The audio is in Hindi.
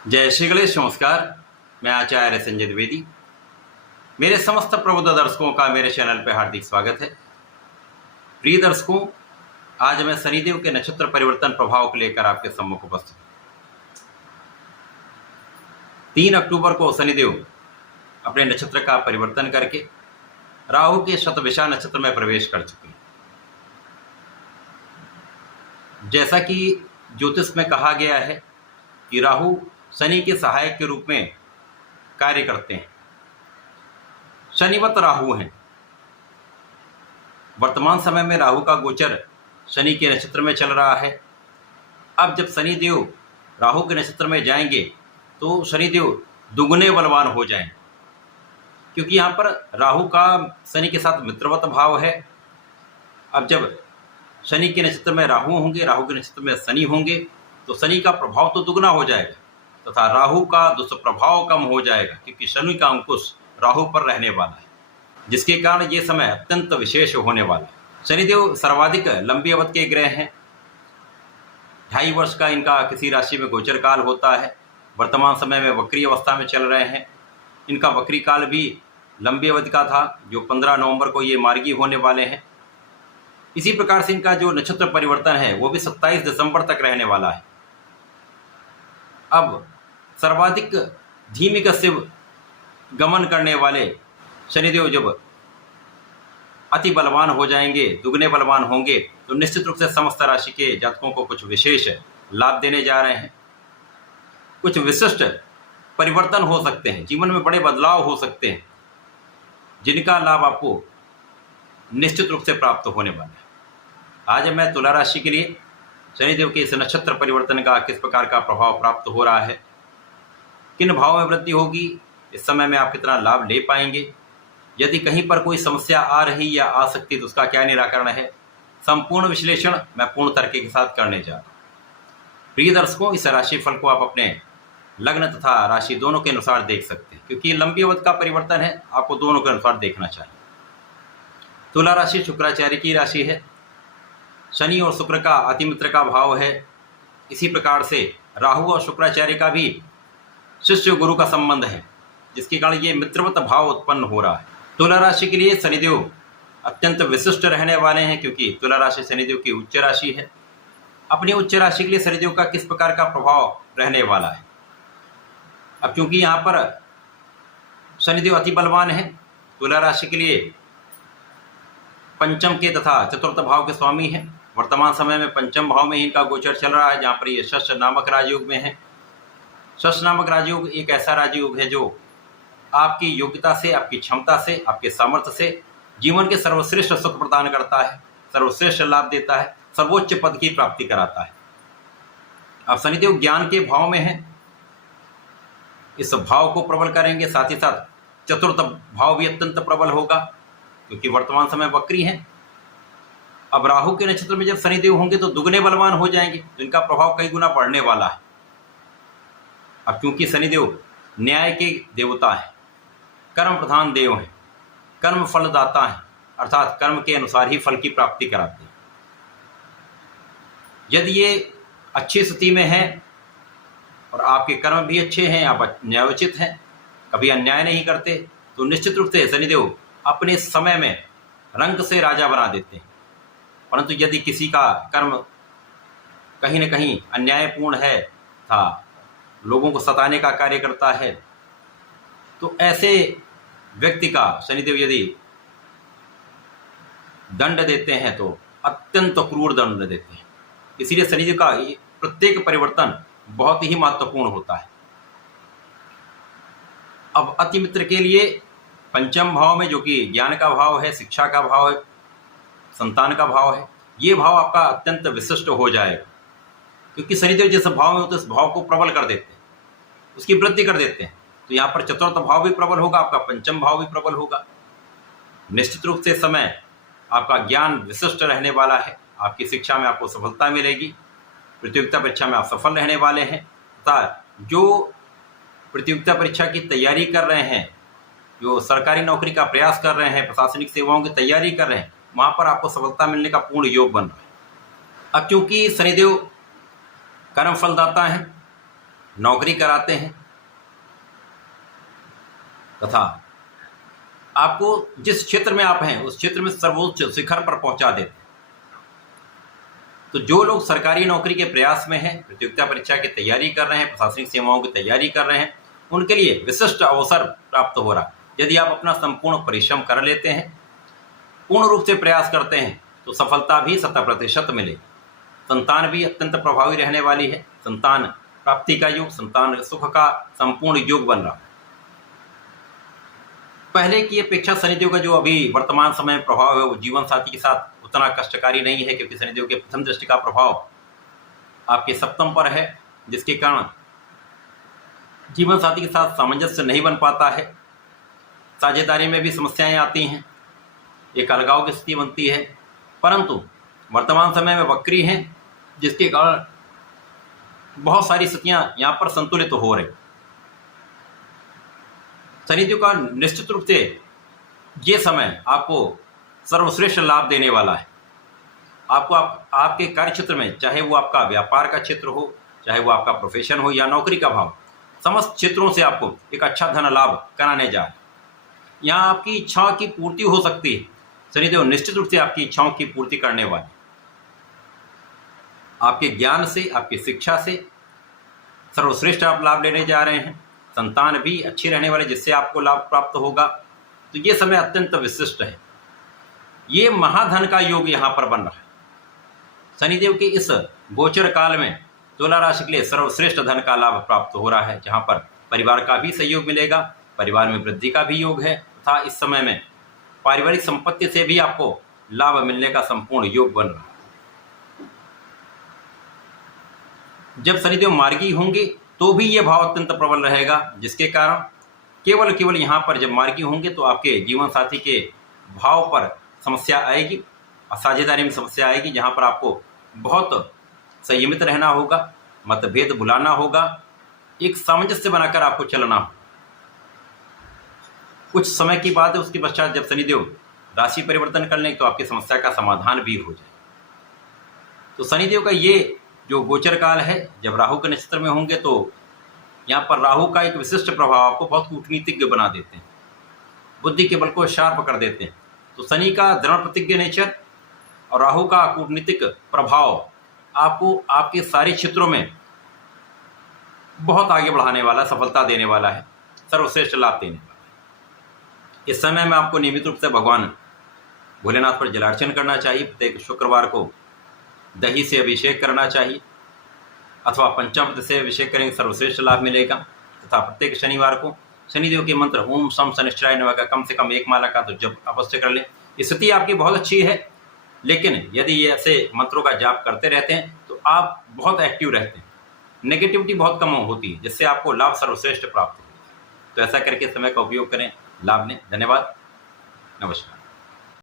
जय श्री गणेश। नमस्कार। मैं आचार्य संजय द्विवेदी। मेरे समस्त प्रबुद्ध दर्शकों का मेरे चैनल पर हार्दिक स्वागत है। प्रिय दर्शकों, आज मैं शनिदेव के नक्षत्र परिवर्तन प्रभाव को लेकर आपके सम्मुख उपस्थित हूं। 3 अक्टूबर को शनिदेव अपने नक्षत्र का परिवर्तन करके राहु के शतभिषा नक्षत्र में प्रवेश कर चुके हैं। जैसा कि ज्योतिष में कहा गया है कि राहु शनि के सहायक के रूप में कार्य करते हैं। शनिवत राहु हैं। वर्तमान समय में राहु का गोचर शनि के नक्षत्र में चल रहा है। अब जब शनिदेव राहु के नक्षत्र में जाएंगे तो शनिदेव दुगने बलवान हो जाएंगे, क्योंकि यहाँ पर राहु का शनि के साथ मित्रवत भाव है। अब जब शनि के नक्षत्र में राहु होंगे, राहु के नक्षत्र में शनि होंगे, तो शनि का प्रभाव तो दुगना हो जाएगा तथा राहु का दुष्प्रभाव कम हो जाएगा, क्योंकि शनि का अंकुश राहु पर रहने वाला है, जिसके कारण ये समय अत्यंत विशेष होने वाला है। शनिदेव सर्वाधिक लंबी अवधि के ग्रह हैं। 2.5 वर्ष का इनका किसी राशि में गोचर काल होता है। वर्तमान समय में वक्री अवस्था में चल रहे हैं। इनका वक्री काल भी लंबी अवधि का था, जो 15 नवंबर को ये मार्गी होने वाले हैं। इसी प्रकार से इनका जो नक्षत्र परिवर्तन है वो भी 27 दिसंबर तक रहने वाला है। अब सर्वाधिक धीमी गति से गमन करने वाले शनिदेव जब अति बलवान हो जाएंगे, दुगने बलवान होंगे, तो निश्चित रूप से समस्त राशि के जातकों को कुछ विशेष लाभ देने जा रहे हैं। कुछ विशिष्ट परिवर्तन हो सकते हैं, जीवन में बड़े बदलाव हो सकते हैं, जिनका लाभ आपको निश्चित रूप से प्राप्त होने वाला है। आज मैं तुला राशि के लिए शनिदेव के इस नक्षत्र परिवर्तन का किस प्रकार का प्रभाव प्राप्त हो रहा है, किन भाव में वृद्धि होगी, इस समय में आप कितना लाभ ले पाएंगे, यदि कहीं पर कोई समस्या आ रही या आ सकती तो उसका क्या निराकरण है, संपूर्ण विश्लेषण मैं पूर्ण तर्क के साथ करने जा रहा हूँ। प्रिय दर्शकों, इस राशि फल को आप अपने लग्न तथा राशि दोनों के अनुसार देख सकते हैं, क्योंकि लंबी अवधि का परिवर्तन है, आपको दोनों के अनुसार देखना चाहिए। तुला राशि शुक्राचार्य की राशि है। शनि और शुक्र का अतिमित्र का भाव है। इसी प्रकार से राहु और शुक्राचार्य का भी शिष्य गुरु का संबंध है, जिसके कारण ये मित्रवत भाव उत्पन्न हो रहा है। तुला राशि के लिए शनिदेव अत्यंत विशिष्ट रहने वाले हैं, क्योंकि तुला राशि शनिदेव की उच्च राशि है। अपनी उच्च राशि के लिए शनिदेव का किस प्रकार का प्रभाव रहने वाला है। अब क्योंकि यहाँ पर शनिदेव अति बलवान है, तुला राशि के लिए पंचम के तथा चतुर्थ भाव के स्वामी हैं। वर्तमान समय में पंचम भाव में ही इनका गोचर चल रहा है, जहाँ पर ये शश नामक राजयोग में है। शश नामक राजयोग एक ऐसा राजयोग है जो आपकी योग्यता से, आपकी क्षमता से, आपके सामर्थ्य से जीवन के सर्वश्रेष्ठ सुख प्रदान करता है, सर्वश्रेष्ठ लाभ देता है, सर्वोच्च पद की प्राप्ति कराता है। अब शनिदेव ज्ञान के भाव में है, इस भाव को प्रबल करेंगे। साथ ही साथ चतुर्थ भाव भी अत्यंत प्रबल होगा, क्योंकि वर्तमान समय वक्री हैं। अब राहु के नक्षत्र में जब शनिदेव होंगे तो दुगने बलवान हो जाएंगे, तो इनका प्रभाव कई गुना बढ़ने वाला है। अब क्योंकि शनिदेव न्याय के देवता है, कर्म प्रधान देव हैं, कर्म फलदाता हैं, अर्थात कर्म के अनुसार ही फल की प्राप्ति कराते हैं। यदि ये अच्छी स्थिति में है और आपके कर्म भी अच्छे हैं, आप न्यायोचित हैं, कभी अन्याय नहीं करते, तो निश्चित रूप से शनिदेव अपने समय में रंग से राजा बना देते हैं। परंतु यदि किसी का कर्म कहीं न कहीं अन्यायपूर्ण है था, लोगों को सताने का कार्य करता है, तो ऐसे व्यक्ति का शनिदेव यदि दंड देते हैं तो अत्यंत क्रूर दंड देते हैं। इसीलिए शनिदेव का प्रत्येक परिवर्तन बहुत ही महत्वपूर्ण होता है। अब अतिमित्र के लिए पंचम भाव में, जो कि ज्ञान का भाव है, शिक्षा का भाव है, संतान का भाव है, ये भाव आपका अत्यंत विशिष्ट हो जाएगा, क्योंकि शनिदेव जिस भाव में होते हैं उस भाव को प्रबल कर देते हैं, उसकी वृद्धि कर देते हैं। तो यहाँ पर चतुर्थ भाव भी प्रबल होगा, आपका पंचम भाव भी प्रबल होगा। निश्चित रूप से समय आपका ज्ञान विशिष्ट रहने वाला है, आपकी शिक्षा में आपको सफलता मिलेगी, प्रतियोगिता परीक्षा में आप सफल रहने वाले हैं। तथा जो प्रतियोगिता परीक्षा की तैयारी कर रहे हैं, जो सरकारी नौकरी का प्रयास कर रहे हैं, प्रशासनिक सेवाओं की तैयारी कर रहे हैं, वहाँ पर आपको सफलता मिलने का पूर्ण योग बन रहा है। अब क्योंकि शनिदेव कर्म फलदाता हैं, नौकरी कराते हैं तथा आपको जिस क्षेत्र में आप हैं उस क्षेत्र में सर्वोच्च शिखर पर पहुंचा देते हैं। तो जो लोग सरकारी नौकरी के प्रयास में हैं, प्रतियोगिता परीक्षा की तैयारी कर रहे हैं, प्रशासनिक सेवाओं की तैयारी कर रहे हैं, उनके लिए विशिष्ट अवसर प्राप्त हो रहा है। यदि आप अपना संपूर्ण परिश्रम कर लेते हैं, पूर्ण रूप से प्रयास करते हैं, तो सफलता भी 100% मिले। संतान भी अत्यंत प्रभावी रहने वाली है। संतान प्राप्ति का योग, संतान सुख का संपूर्ण योग बन रहा है। पहले की अपेक्षा शनिदेव का जो अभी वर्तमान समय में प्रभाव है वो जीवन साथी के साथ उतना कष्टकारी नहीं है, क्योंकि शनिदेव के प्रथम दृष्टि का प्रभाव आपके सप्तम पर है, जिसके कारण जीवन साथी के साथ सामंजस्य नहीं बन पाता है। साझेदारी में भी समस्याएं आती हैं, एक अलगाव की स्थिति बनती है। परंतु वर्तमान समय में वक्री हैं, जिसके कारण बहुत सारी स्थितियां यहाँ पर संतुलित हो रही। शनिदेव का निश्चित रूप से ये समय आपको सर्वश्रेष्ठ लाभ देने वाला है। आपको आपके कार्य क्षेत्र में, चाहे वो आपका व्यापार का क्षेत्र हो, चाहे वो आपका प्रोफेशन हो या नौकरी का भाव, समस्त क्षेत्रों से आपको एक अच्छा धन लाभ कराने जा रहे हैं। यहाँ आपकी इच्छाओं की पूर्ति हो सकती है। शनिदेव निश्चित रूप से आपकी इच्छाओं की पूर्ति करने वाले। आपके ज्ञान से, आपकी शिक्षा से सर्वश्रेष्ठ आप लाभ लेने जा रहे हैं। संतान भी अच्छी रहने वाले, जिससे आपको लाभ प्राप्त होगा। तो ये समय अत्यंत विशिष्ट है। ये महाधन का योग यहाँ पर बन रहा है। शनिदेव के इस गोचर काल में तुला राशि के लिए सर्वश्रेष्ठ धन का लाभ प्राप्त हो रहा है, जहाँ पर परिवार का भी सहयोग मिलेगा, परिवार में वृद्धि का भी योग है तथा इस समय में पारिवारिक संपत्ति से भी आपको लाभ मिलने का संपूर्ण योग बन रहा है। जब शनिदेव मार्गी होंगे तो भी ये भाव अत्यंत प्रबल रहेगा, जिसके कारण केवल यहाँ पर जब मार्गी होंगे तो आपके जीवन साथी के भाव पर समस्या आएगी, साझेदारी में समस्या आएगी, जहाँ पर आपको बहुत संयमित रहना होगा, मतभेद भुलाना होगा, एक सामंजस्य बनाकर आपको चलना हो। कुछ समय की बात है, उसके पश्चात जब शनिदेव राशि परिवर्तन कर लें तो आपकी समस्या का समाधान भी हो जाए। तो शनिदेव का ये जो गोचर काल है, जब राहु के नक्षत्र में होंगे तो यहाँ पर राहु का एक विशिष्ट प्रभाव आपको बहुत कूटनीतिज्ञ बना देते हैं, बुद्धि के बल को शार्प कर देते हैं। तो शनि का दृढ़ प्रतिज्ञ नेचर और राहु का कूटनीतिक प्रभाव आपको आपके सारे क्षेत्रों में बहुत आगे बढ़ाने वाला, सफलता देने वाला है, सर्वश्रेष्ठ लाभ देने वाला है। इस समय में आपको नियमित रूप से भगवान भोलेनाथ पर जलार्चन करना चाहिए। प्रत्येक शुक्रवार को दही से अभिषेक करना चाहिए अथवा पंचामृत से अभिषेक करेंगे, सर्वश्रेष्ठ लाभ मिलेगा। तथा प्रत्येक शनिवार को शनिदेव के मंत्र ओम शम शनिश्चराय नमः का कम से कम 1 माला का तो जप अवश्य कर लें। स्थिति आपकी बहुत अच्छी है, लेकिन यदि ये ऐसे मंत्रों का जाप करते रहते हैं तो आप बहुत एक्टिव रहते हैं, नेगेटिविटी बहुत कम होती है, जिससे आपको लाभ सर्वश्रेष्ठ प्राप्त होता है। तो ऐसा करके समय का उपयोग करें, लाभ लें। धन्यवाद, नमस्कार।